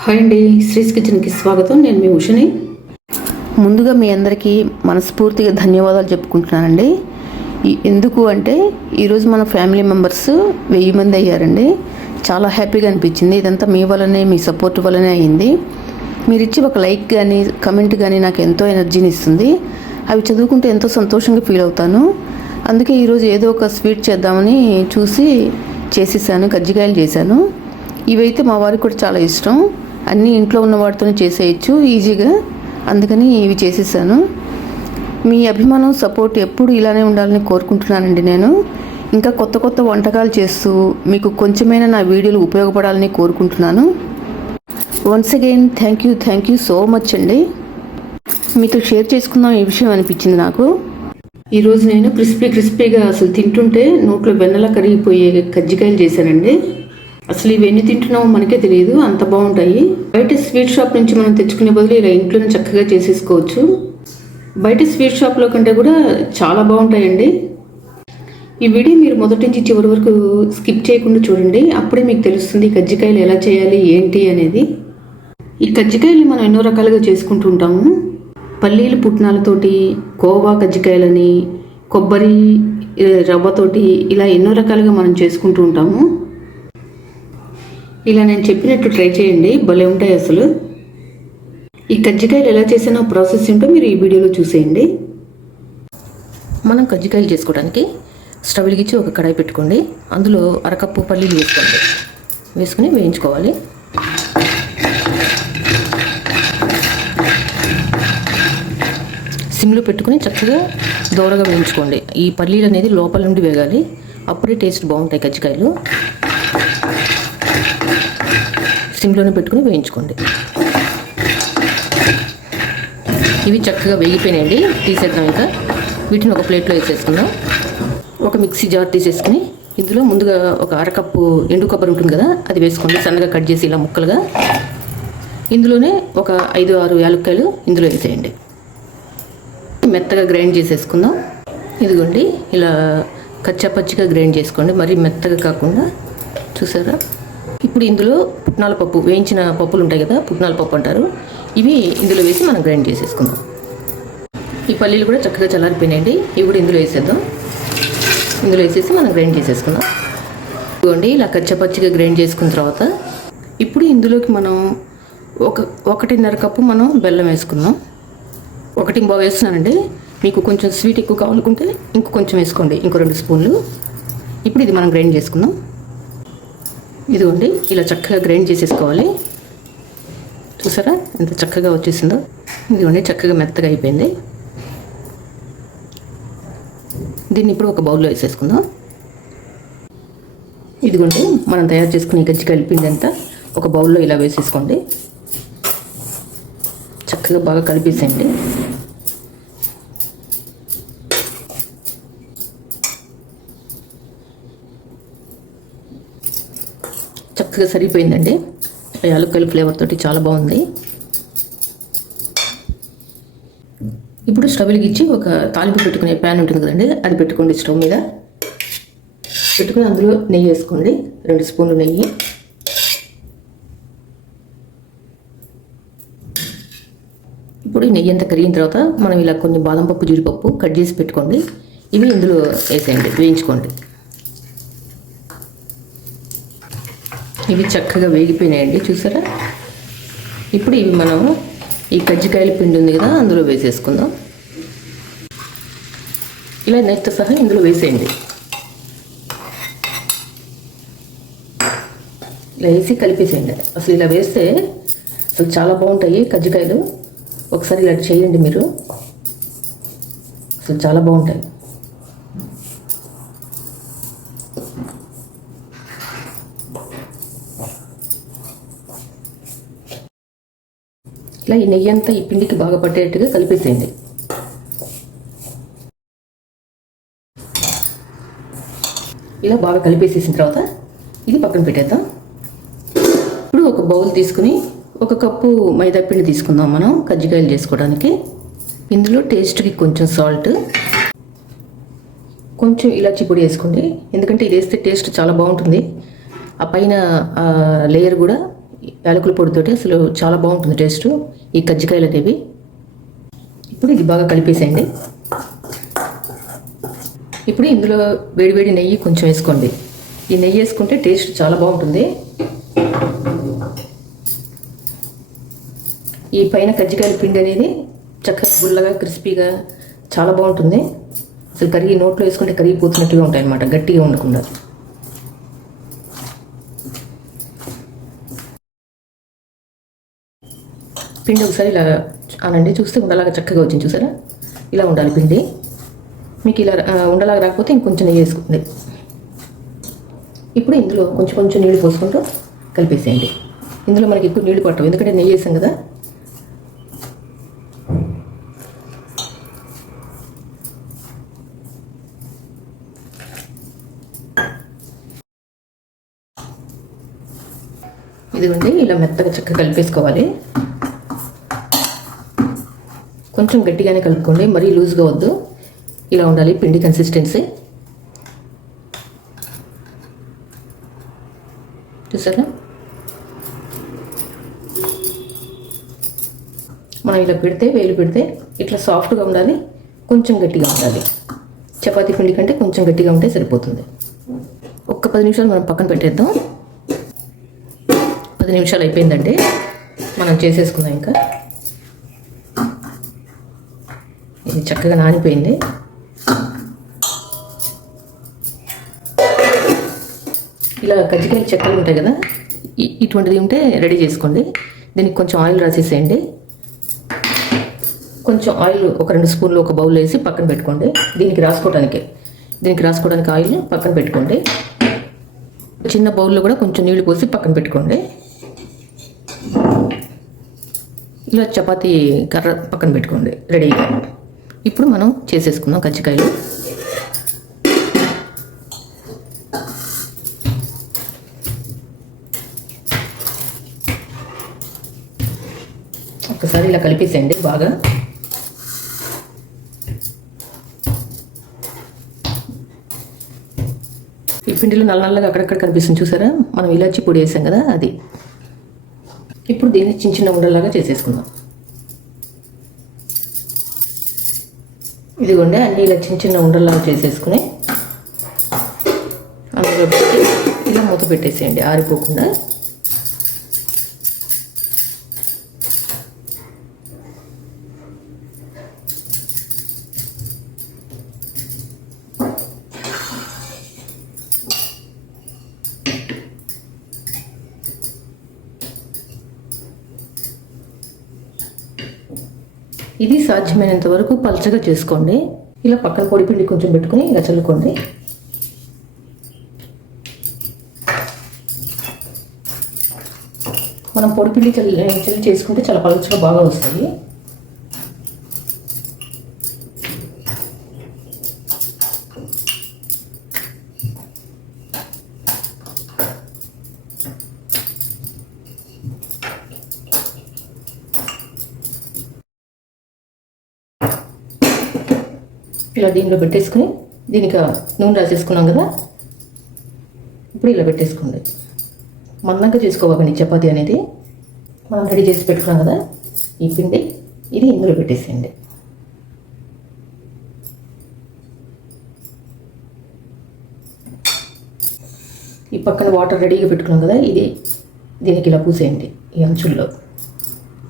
Hi అండి శ్రీస్ కిచెన్కి స్వాగతం. నేను మీ ఉషని. ముందుగా మీ అందరికీ మనస్ఫూర్తిగా ధన్యవాదాలు చెప్పుకుంటున్నానండి. ఎందుకు అంటే ఈరోజు మన ఫ్యామిలీ మెంబర్స్ వెయ్యి మంది అయ్యారండి. చాలా హ్యాపీగా అనిపించింది. ఇదంతా మీ వల్లనే మీ సపోర్ట్ వల్లనే అయింది. మీరు ఇచ్చి ఒక లైక్ కానీ కమెంట్ కానీ నాకు ఎంతో ఎనర్జీని ఇస్తుంది. అవి చదువుకుంటే ఎంతో సంతోషంగా ఫీల్ అవుతాను. అందుకే ఈరోజు ఏదో ఒక స్వీట్ చేద్దామని చూసి చేసేసాను కజ్జికాయలు చేశాను. ఇవైతే మా వారికి కూడా చాలా ఇష్టం. అన్నీ ఇంట్లో ఉన్న వాటితోనే చేసేయచ్చు ఈజీగా. అందుకని ఇవి చేసేసాను. మీ అభిమానం సపోర్ట్ ఎప్పుడు ఇలానే ఉండాలని కోరుకుంటున్నానండి నేను. ఇంకా కొత్త కొత్త వంటకాలు చేస్తూ మీకు కొంచెమైనా నా వీడియోలు ఉపయోగపడాలని కోరుకుంటున్నాను. Once again thank you thank you so much అండి. మీతో షేర్ చేసుకుందాం ఈ విషయం అనిపించింది నాకు. ఈరోజు నేను క్రిస్పీ క్రిస్పీగా అసలు తింటుంటే నోట్లో వెన్నలా కరిగిపోయే కజ్జికాయలు చేశానండి. అసలు ఇవి ఎన్ని తింటున్నామో మనకే తెలియదు అంత బాగుంటాయి. బయట స్వీట్ షాప్ నుంచి మనం తెచ్చుకునే బదులు ఇలా ఇంట్లోనే చక్కగా చేసేసుకోవచ్చు. బయట స్వీట్ షాప్లో కంటే కూడా చాలా బాగుంటాయండి. ఈ వీడియో మీరు మొదటి నుంచి చివరి వరకు స్కిప్ చేయకుండా చూడండి. అప్పుడే మీకు తెలుస్తుంది ఈ కజ్జికాయలు ఎలా చేయాలి ఏంటి అనేది. ఈ కజ్జికాయలు మనం ఎన్నో రకాలుగా చేసుకుంటూ ఉంటాము. పల్లీలు పుట్నాలతోటి కోవా కజ్జికాయలని కొబ్బరి రవ్వతోటి ఇలా ఎన్నో రకాలుగా మనం చేసుకుంటూ ఉంటాము. ఇలా నేను చెప్పినట్టు ట్రై చేయండి. భలే ఉంటాయి అసలు. ఈ కజ్జికాయలు ఎలా చేసినా ప్రాసెస్ ఏంటో మీరు ఈ వీడియోలో చూసేయండి. మనం కజ్జికాయలు చేసుకోవడానికి స్టవ్ వెలిగించి ఒక కడాయి పెట్టుకోండి. అందులో అరకప్పు పల్లీలు వేసుకోండి. వేసుకుని వేయించుకోవాలి. సిమ్లో పెట్టుకుని చక్కగా దోరగా వేయించుకోండి. ఈ పల్లీలు అనేది లోపల నుండి వేగాలి. అప్పుడే టేస్ట్ బాగుంటాయి కజ్జికాయలు. సిమ్లోనే పెట్టుకుని వేయించుకోండి. ఇవి చక్కగా వేగిపోయినాయండి తీసేద్దాం ఇంకా. వీటిని ఒక ప్లేట్లో వేసేసుకుందాం. ఒక మిక్సీ జార్ తీసేసుకుని ఇందులో ముందుగా ఒక అరకప్పు ఎండు కొబ్బరి ఉంటుంది కదా అది వేసుకోండి సన్నగా కట్ చేసి ఇలా ముక్కలుగా. ఇందులోనే ఒక ఐదు ఆరు యాలక్కాయలు ఇందులో వేసేయండి. మెత్తగా గ్రైండ్ చేసేసుకుందాం. ఇదిగోండి ఇలా కచ్చా పచ్చిగా గ్రైండ్ చేసుకోండి. మరీ మెత్తగా కాకుండా చూసారా? ఇప్పుడు ఇందులో పుట్నాల పప్పు వేయించిన పప్పులు ఉంటాయి కదా పుట్నాల పప్పు అంటారు. ఇవి ఇందులో వేసి మనం గ్రైండ్ చేసేసుకుందాం. ఈ పల్లీలు కూడా చక్కగా చల్లారిపోయినాయండి. ఇవి కూడా ఇందులో వేసేద్దాం. ఇందులో వేసేసి మనం గ్రైండ్ చేసేసుకుందాం. ఇదిగోండి ఇలా కచ్చపచ్చిగా గ్రైండ్ చేసుకున్న తర్వాత ఇప్పుడు ఇందులోకి మనం ఒక ఒకటిన్నర కప్పు మనం బెల్లం వేసుకుందాం. ఒకటి బాగా వేస్తున్నానండి. మీకు కొంచెం స్వీట్ ఎక్కువ కావాలనుకుంటే ఇంకో కొంచెం వేసుకోండి. ఇంకో రెండు స్పూన్లు. ఇప్పుడు ఇది మనం గ్రైండ్ చేసుకుందాం. ఇదిగోండి ఇలా చక్కగా గ్రైండ్ చేసేసుకోవాలి. చూసారా ఎంత చక్కగా వచ్చేసిందో? ఇదిగోండి చక్కగా మెత్తగా అయిపోయింది. దీన్ని ఇప్పుడు ఒక బౌల్లో వేసేసుకుందాం. ఇదిగోండి మనం తయారు చేసుకుని గజ్జికాయల కలిపింది అంతా ఒక బౌల్లో ఇలా వేసేసుకోండి. చక్కగా బాగా కలిపేసేయండి. చక్కగా సరిపోయిందండి. యాలక్కల ఫ్లేవర్ తోటి చాలా బాగుంది. ఇప్పుడు స్టవ్ వెలిగించి ఒక తాలింపు పెట్టుకునే ప్యాన్ ఉంటుంది కదండి అది పెట్టుకోండి స్టవ్ మీద. పెట్టుకుని అందులో నెయ్యి వేసుకోండి రెండు స్పూన్లు నెయ్యి. ఇప్పుడు ఈ నెయ్యి అంతా కరిగిన తర్వాత మనం ఇలా కొన్ని బాదం పప్పు జీడిపప్పు కట్ చేసి పెట్టుకోండి. ఇవి ఇందులో వేసేయండి వేయించుకోండి. ఇవి చక్కగా వేగిపోయినాయండి చూసారా? ఇప్పుడు ఇవి మనం ఈ కజ్జికాయల పిండి ఉంది కదా అందులో వేసేసుకుందాం. ఇలా నెక్స్ట్ సహా ఇందులో వేసేయండి. ఇలా వేసి కలిపేసేయండి. అసలు ఇలా వేస్తే అసలు చాలా బాగుంటాయి కజ్జికాయలు. ఒకసారి ఇలా చేయండి మీరు. అసలు చాలా బాగుంటాయి. ఇలా ఈ నెయ్యి అంతా ఈ పిండికి బాగా పట్టేట్టుగా కలిపేసేయండి. ఇలా బాగా కలిపేసేసిన తర్వాత ఇది పక్కన పెట్టేద్దాం. ఇప్పుడు ఒక బౌల్ తీసుకుని ఒక కప్పు మైదా పిండి తీసుకుందాం మనం కజ్జికాయలు చేసుకోవడానికి. ఇందులో టేస్ట్కి కొంచెం సాల్ట్. కొంచెం ఇలాచి పొడి వేసుకోండి. ఎందుకంటే ఇది వేస్తే టేస్ట్ చాలా బాగుంటుంది. ఆ పైన లేయర్ కూడా యాలకుల పొడితోటి అసలు చాలా బాగుంటుంది టేస్ట్. ఈ కజ్జికాయలు అనేవి. ఇప్పుడు ఇది బాగా కలిపేసేయండి. ఇప్పుడు ఇందులో వేడివేడి నెయ్యి కొంచెం వేసుకోండి. ఈ నెయ్యి వేసుకుంటే టేస్ట్ చాలా బాగుంటుంది. ఈ పైన కజ్జికాయల పిండి అనేది చక్కగా గుల్లగా క్రిస్పీగా చాలా బాగుంటుంది. అసలు కరిగి నోట్లో వేసుకుంటే కరిగిపోతున్నట్టుగా ఉంటాయి అన్నమాట గట్టిగా ఉండకుండా. పిండి ఒకసారి ఇలా అనండి. చూస్తే ఉండలాగా చక్కగా వచ్చింది చూసారా? ఇలా ఉండాలి పిండి. మీకు ఇలా ఉండలాగా రాకపోతే ఇంకొంచెం నెయ్యి వేసుకోండి ఇప్పుడు ఇందులో కొంచెం కొంచెం నీళ్ళు పోసుకుంటూ కలిపేసేయండి. ఇందులో మనకి ఎక్కువ నీళ్ళు పట్టవు. ఎందుకంటే నెయ్యి వేసాం కదా? ఇదిగోండి ఇలా మెత్తగా చక్కగా కలిపేసుకోవాలి. కొంచెం గట్టిగానే కలుపుకోండి మరీ లూజ్గా వద్దు. ఇలా ఉండాలి పిండి కన్సిస్టెన్సీ చూసారా? మనం ఇలా పెడితే వేలు పెడితే ఇట్లా సాఫ్ట్గా ఉండాలి కొంచెం గట్టిగా ఉండాలి. చపాతీ పిండి కంటే కొంచెం గట్టిగా ఉంటే సరిపోతుంది. ఒక్క పది నిమిషాలు మనం పక్కన పెట్టేద్దాం. పది నిమిషాలు అయిపోయిందంటే మనం చేసేసుకుందాం ఇంకా ఇది చక్కగా నానిపోయింది. ఇలా కజ్జికాయ చెక్కలు ఉంటాయి కదా ఇటువంటిది ఉంటే రెడీ చేసుకోండి. దీనికి కొంచెం ఆయిల్ రాసేసేయండి. కొంచెం ఆయిల్ ఒక రెండు స్పూన్లు ఒక బౌల్ వేసి పక్కన పెట్టుకోండి. దీనికి రాసుకోవడానికి దీనికి రాసుకోవడానికి ఆయిల్ పక్కన పెట్టుకోండి. చిన్న బౌల్లో కూడా కొంచెం నీళ్ళు పోసి పక్కన పెట్టుకోండి. ఇలా చపాతీ కర్ర పక్కన పెట్టుకోండి. రెడీగా. ఇప్పుడు మనం చేసేసుకుందాం కజ్జికాయలు. ఒకసారి ఇలా కలిపేసేయండి బాగా. ఈ పిండిలో నల్ల నల్లగా అక్కడక్కడ కనిపిస్తుంది చూసారా? మనం ఇలాచి పొడి వేసాం కదా అది. ఇప్పుడు దీన్ని చిన్న చిన్న ఉండలాగా చేసేసుకుందాం. ఇదిగోండి అన్ని ఇలా చిన్న చిన్న ఉండల్లాగా చేసేసుకుని అందులో పెట్టి ఇలా మూత పెట్టేసేయండి ఆరిపోకుండా ఇది సాధ్యమైనంత వరకు పలచగా చేసుకోండి. ఇలా పక్కన పొడి పిండి కొంచెం పెట్టుకుని ఇలా చల్లుకోండి. మనం పొడి పిండి చల్లి చల్లి చేసుకుంటే చాలా పలచగా బాగా వస్తాయి. దీనిలో పెట్టేసుకుని దీనికి నూనె రాసేసుకున్నాం కదా? ఇప్పుడు ఇలా పెట్టేసుకోండి. మందంగా చేసుకోవాలండి చపాతి అనేది? మనం రెడీ చేసి పెట్టుకున్నాం కదా? ఈ పిండి ఇది ఇందులో పెట్టేసేయండి. ఈ పక్కన వాటర్ రెడీగా పెట్టుకున్నాం కదా? ఇది దీనికి ఇలా పూసేయండి ఈ అంచుల్లో.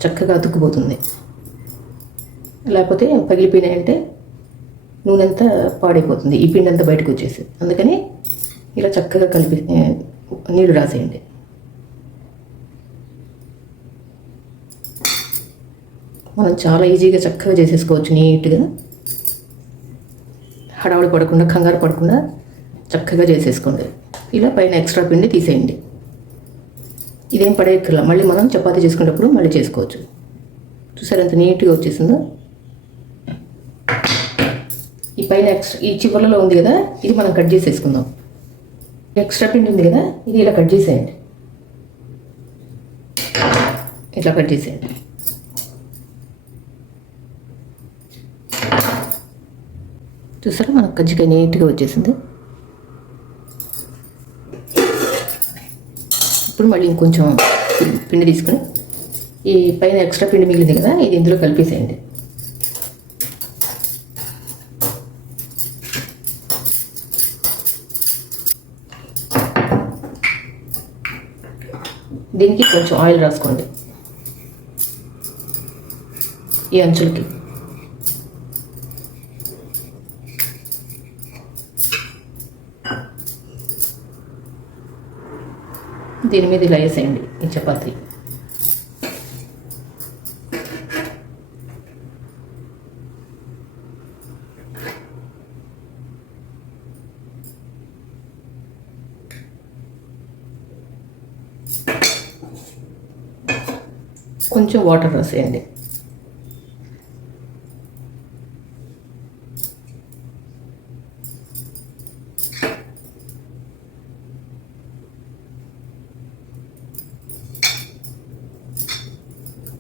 చక్కగా అతుక్కుపోతుంది. లేకపోతే పగిలిపోయినాయంటే నూనె అంతా పాడైపోతుంది ఈ పిండి అంతా బయటకు వచ్చేసి అందుకని ఇలా చక్కగా కలిపి నీళ్ళు రాసేయండి. మనం చాలా ఈజీగా చక్కగా చేసేసుకోవచ్చు నీట్గా. హడావుడి పడకుండా కంగారు పడకుండా చక్కగా చేసేసుకోండి. ఇలా పైన ఎక్స్ట్రా పిండి తీసేయండి. ఇదేం పడేయక్కర్లా. మళ్ళీ మనం చపాతీ చేసుకునేటప్పుడు మళ్ళీ చేసుకోవచ్చు. చూసారు ఎంత నీట్గా వచ్చేసిందో? ఈ పైన ఎక్స్ట్రా ఈ చివరిలో ఉంది కదా ఇది మనం కట్ చేసేసుకుందాం. ఎక్స్ట్రా పిండి ఉంది కదా ఇది ఇలా కట్ చేసేయండి. ఇట్లా కట్ చేసేయండి. చూసారా మనకు కజ్జికాయ నీట్గా వచ్చేసింది. ఇప్పుడు మళ్ళీ ఇంకొంచెం పిండి తీసుకుని ఈ పైన ఎక్స్ట్రా పిండి మిగిలింది కదా ఇది ఇందులో కలిపేసేయండి. దీనికి కొంచెం ఆయిల్ రాసుకోండి. ఈ అంచులకి. దీని మీద ఇలా వేసేయండి ఈ చపాతీ. కొంచెం వాటర్ రాసేయండి.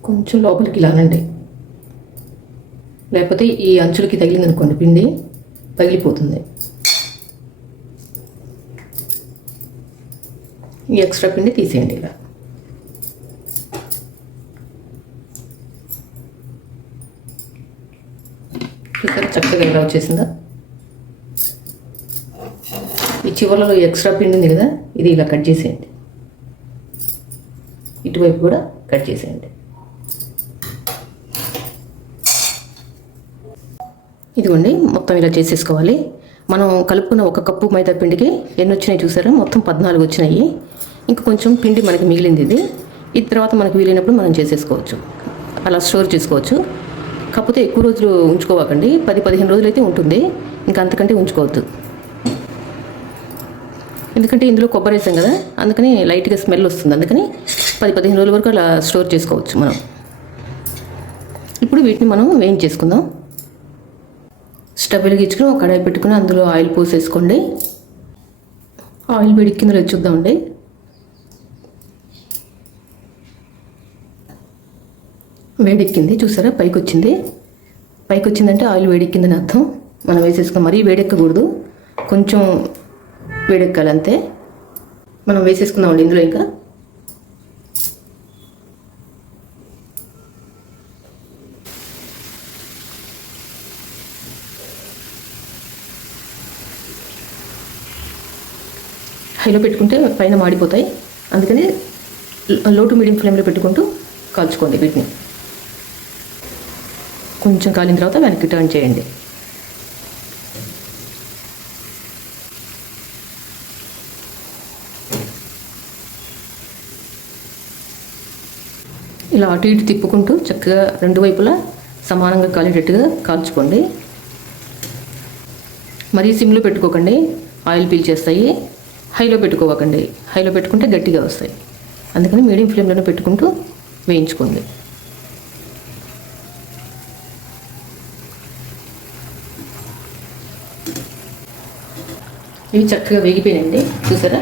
కొంచెం లోపలికి లానండి లేకపోతే ఈ అంచులకి తగిలింది అనుకోండి పిండి పగిలిపోతుంది. ఈ ఎక్స్ట్రా పిండి తీసేయండి ఇలా. ఇక్కడ చక్కగా ఇలా వచ్చేసిందా? ఈ చివర్లలో ఎక్స్ట్రా పిండి ఉంది కదా ఇది ఇలా కట్ చేసేయండి. ఇటువైపు కూడా కట్ చేసేయండి. ఇదిగోండి మొత్తం ఇలా చేసేసుకోవాలి. మనం కలుపుకున్న ఒక కప్పు మైదా పిండికి ఎన్ని వచ్చినాయి చూసారా? మొత్తం పద్నాలుగు వచ్చినాయి. ఇంకా కొంచెం పిండి మనకి మిగిలింది ఇది. ఇది తర్వాత మనకు వీలైనప్పుడు మనం చేసేసుకోవచ్చు. అలా స్టోర్ చేసుకోవచ్చు. కాకపోతే ఎక్కువ రోజులు ఉంచుకోవకండి. పది పదిహేను రోజులు అయితే ఉంటుంది. ఇంకా అంతకంటే ఉంచుకోవద్దు. ఎందుకంటే ఇందులో కొబ్బరి వేసాం కదా అందుకని లైట్గా స్మెల్ వస్తుంది. అందుకని పది పదిహేను రోజుల వరకు అలా స్టోర్ చేసుకోవచ్చు మనం. ఇప్పుడు వీటిని మనం వేయించేసుకుందాం స్టవ్ వెలిగించుకుని ఒక కడాయి పెట్టుకుని అందులో ఆయిల్ పోసేసుకోండి. ఆయిల్ వేడెక్కిందో లేదు చూద్దామండి. వేడెక్కింది. చూసారా? పైకి వచ్చింది పైకి వచ్చిందంటే ఆయిల్ వేడెక్కిందని అర్థం. మనం వేసేసుకుని మరీ వేడెక్కకూడదు. కొంచెం వేడెక్కాలి అంతే మనం వేసేసుకుందామండి ఇందులో ఇంకా. హైలో పెట్టుకుంటే పైన మాడిపోతాయి. అందుకని లో టు మీడియం ఫ్లేమ్లో పెట్టుకుంటూ కాల్చుకోండి వీటిని. కొంచెం కాలిన తర్వాత వెనక్కి టర్న్ చేయండి. ఇలా అటు ఇటు తిప్పుకుంటూ చక్కగా రెండు వైపులా సమానంగా కాలేటట్టుగా కాల్చుకోండి. మరీ సిమ్లో పెట్టుకోకండి. ఆయిల్ పీల్చేస్తాయి హైలో పెట్టుకోవకండి. హైలో పెట్టుకుంటే గట్టిగా వస్తాయి. అందుకని మీడియం ఫ్లేమ్లోనే పెట్టుకుంటూ వేయించుకోండి. ఇవి చక్కగా వేగిపోయినండి చూసారా?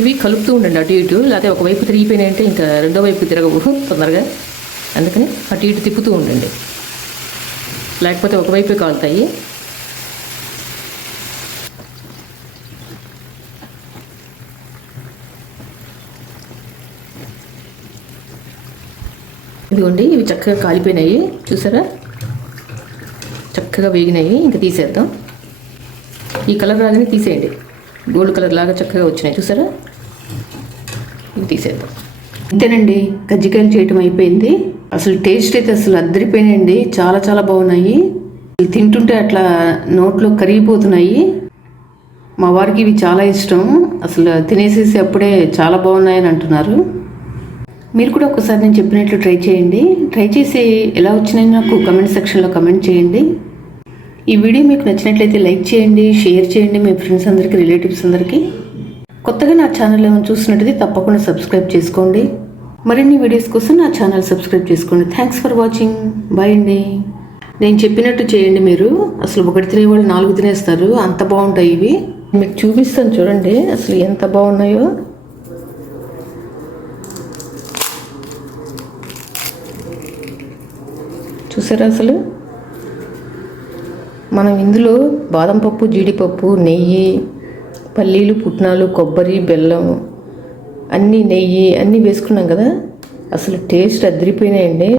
ఇవి కలుపుతూ ఉండండి అటు ఇటు లేకపోతే ఒకవైపు తిరిగిపోయినాయంటే ఇంకా రెండో వైపు తిరగవు తొందరగా. అందుకని అటు ఇటు తిప్పుతూ ఉండండి. లేకపోతే ఒకవైపు కాలుతాయి ఇదిగోండి ఇవి చక్కగా కాలిపోయినాయి. చూసారా? చక్కగా వేగినాయి. ఇంకా తీసేద్దాం. ఈ కలర్ రాగానే తీసేయండి. గోల్డ్ కలర్ లాగా చక్కగా వచ్చినాయి. చూసారా? ఇవి తీసేద్దాం. అంతేనండి కజ్జికాయలు చేయటం అయిపోయింది. అసలు టేస్ట్ అయితే అసలు అద్దరిపోయినాయండి. చాలా చాలా బాగున్నాయి. ఇవి తింటుంటే అట్లా నోట్లో కరిగిపోతున్నాయి. మా వారికి ఇవి చాలా ఇష్టం. అసలు తినేసేసి అప్పుడే చాలా బాగున్నాయని అంటున్నారు. మీరు కూడా ఒకసారి నేను చెప్పినట్లు ట్రై చేయండి. ట్రై చేసి ఎలా వచ్చినాయి నాకు కమెంట్ సెక్షన్లో కమెంట్ చేయండి. ఈ వీడియో మీకు నచ్చినట్లయితే లైక్ చేయండి షేర్ చేయండి మీ ఫ్రెండ్స్ అందరికీ రిలేటివ్స్ అందరికీ. కొత్తగా నా ఛానల్ ఏమైనా చూస్తున్నట్టయితే తప్పకుండా సబ్స్క్రైబ్ చేసుకోండి. మరిన్ని వీడియోస్ కోసం నా ఛానల్ సబ్స్క్రైబ్ చేసుకోండి. థ్యాంక్స్ ఫర్ వాచింగ్ బాయ్ అండి. నేను చెప్పినట్టు చేయండి మీరు. అసలు ఒకటి తినేవాళ్ళు నాలుగు తినేస్తారు. అంత బాగుంటాయి ఇవి. మీకు చూపిస్తాను చూడండి. అసలు ఎంత బాగున్నాయో. చూసారా అసలు? మనం ఇందులో బాదం పప్పు జీడిపప్పు నెయ్యి పల్లీలు పుట్నాలు కొబ్బరి బెల్లం అన్నీ నెయ్యి అన్నీ వేసుకున్నాం కదా? అసలు టేస్ట్ అదిరిపోయినాయండి.